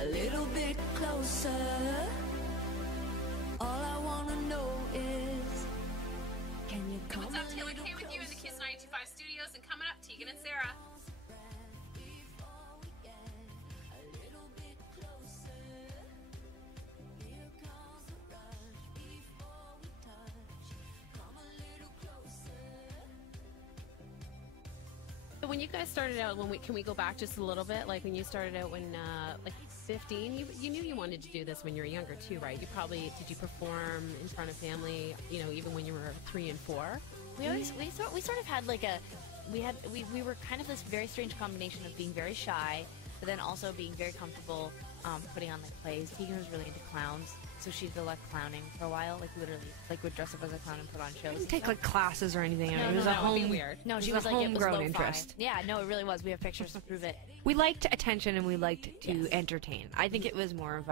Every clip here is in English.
a little bit closer. All I wanna know is, can you come? What's up, Taylor Kaye with you in the KiSS 92.5 studios, and coming up, Tegan and Sara. So when you guys started out, can we go back just a little bit? Like when you started out when like 15, you knew you wanted to do this when you were younger too, right? You probably, did you perform in front of family, you know, even when you were 3 and 4? We sort of had like we were kind of this very strange combination of being very shy, but then also being very comfortable putting on like plays. Tegan was really into clowns, so she did like clowning for a while, like literally, like would dress up as a clown and put on shows. Didn't take like classes or anything. No, it was no, a no, home weird. No, she was like homegrown interest. Yeah, no, it really was. We have pictures to prove it. We liked attention and we liked to entertain. I think it was more of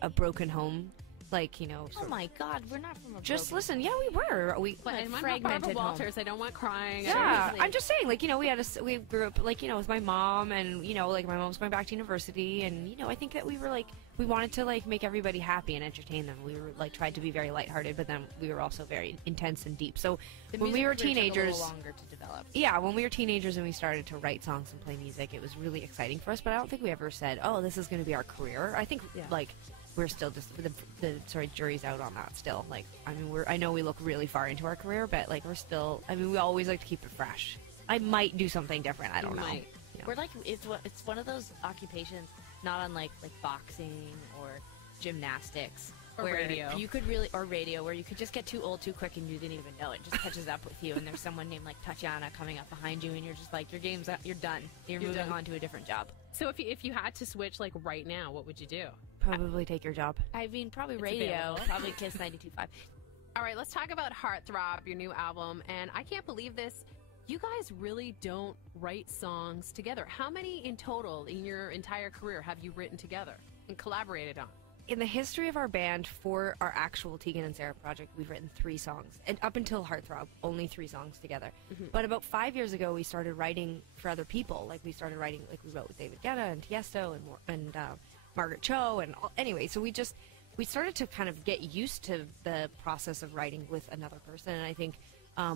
a broken home. Like, you know. Oh my God, we're not from a just broken listen. Yeah, we were. We But I'm not fragmented Barbara home. Walters. I don't want crying. Yeah, Seriously. I'm just saying, like, you know, we grew up, like, you know, with my mom, and, you know, like, my mom's going back to university, and, you know, I think that we were, like, we wanted to, like, make everybody happy and entertain them. We were, like, tried to be very lighthearted, but then we were also very intense and deep. So when we were teenagers, took a little longer to develop. yeah, when we were teenagers and we started to write songs and play music, it was really exciting for us, but I don't think we ever said, oh, this is going to be our career. I think, like, we're still just the jury's out on that still. Like, I mean, I know we look really far into our career, but like we're still. I mean, we always like to keep it fresh. I might do something different. I don't know. might. You know. We're like it's one of those occupations, not unlike like boxing or gymnastics. Or where radio. You could really, or radio, where you could just get too old too quick and you didn't even know it. Just catches up with you, and there's someone named like Tatiana coming up behind you, and you're just like, your game's up, you're done. You're moving done. on to a different job. So if you had to switch like right now, what would you do? Probably take your job. I mean, probably radio, available. probably KiSS 92.5. All right, let's talk about Heartthrob, your new album. And I can't believe this. You guys really don't write songs together. How many in total in your entire career have you written together and collaborated on? In the history of our band, for our actual Tegan and Sara project, we've written 3 songs. And up until Heartthrob, only 3 songs together. But about 5 years ago, we started writing for other people. Like, we started writing, like, we wrote with David Guetta and Tiesto and Margaret Cho. And anyway, so we started to kind of get used to the process of writing with another person. And I think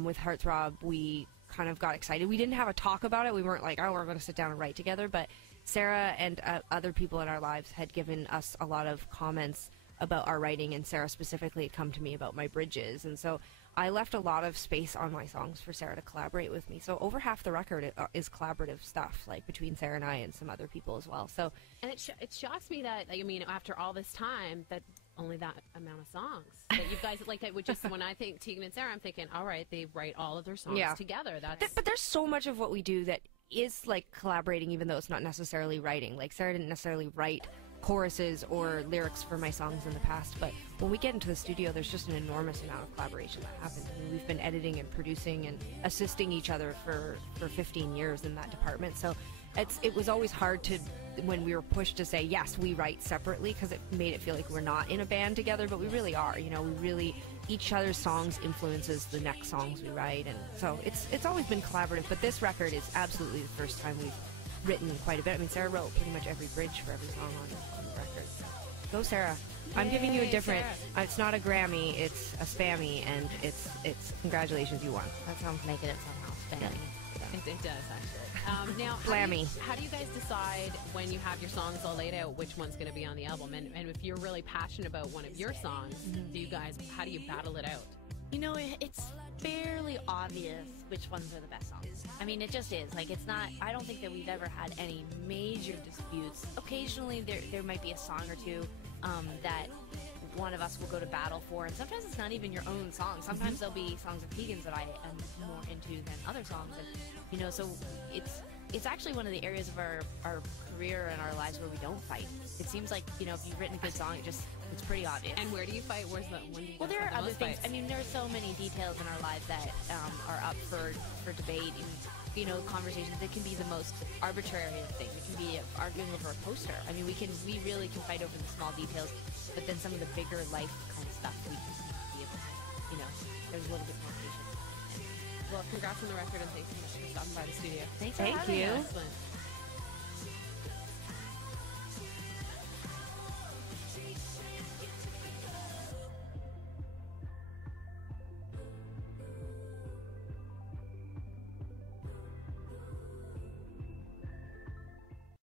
with Heartthrob, we kind of got excited. We didn't have a talk about it. We weren't like, oh, we're going to sit down and write together. But Sara and other people in our lives had given us a lot of comments about our writing, and Sara specifically had come to me about my bridges. And so I left a lot of space on my songs for Sara to collaborate with me. So over half the record is collaborative stuff, like between Sara and I and some other people as well. So, And it shocks me that, I mean, after all this time, that only that amount of songs that you guys like. That would just, when I think Tegan and Sara, I'm thinking, all right, they write all of their songs together. That's but there's so much of what we do that is like collaborating, even though it's not necessarily writing. Like, Sara didn't necessarily write choruses or lyrics for my songs in the past, but when we get into the studio, there's just an enormous amount of collaboration that happens. I mean, we've been editing and producing and assisting each other for 15 years in that department. So it was always hard to, when we were pushed to say, yes, we write separately, because it made it feel like we're not in a band together, but we really are. You know, we really, each other's songs influences the next songs we write, and so it's always been collaborative, but this record is absolutely the first time we've written quite a bit. I mean, Sara wrote pretty much every bridge for every song on the record. Go, Sara. I'm giving you a different, it's not a Grammy, it's a Spammy, and it's congratulations, you won. That sounds making it somehow spammy. it does actually. Now, how do you guys decide when you have your songs all laid out which one's going to be on the album? And if you're really passionate about one of your songs, how do you battle it out? You know, it's fairly obvious which ones are the best songs. I mean, it just is. Like, it's not, I don't think that we've ever had any major disputes. Occasionally, there might be a song or two that one of us will go to battle for, and sometimes it's not even your own song. Sometimes there'll be songs of Tegan's that I am more into than other songs, and you know, so it's actually one of the areas of our career and our lives where we don't fight. It seems like, you know, if you've written a good song, it's pretty obvious. And where do you fight? When do you well, there are other things. fights? I mean, there are so many details in our lives that are up for debate. And, you know, conversations. It can be the most arbitrary of things. It can be arguing over a poster. I mean, we really can fight over the small details, but then some of the bigger life kind of stuff, we just need to be able to, you know, there's a little bit more patience. Well, congrats on the record, and thanks so much for stopping by the studio. Thanks for Thank having you. us. Excellent.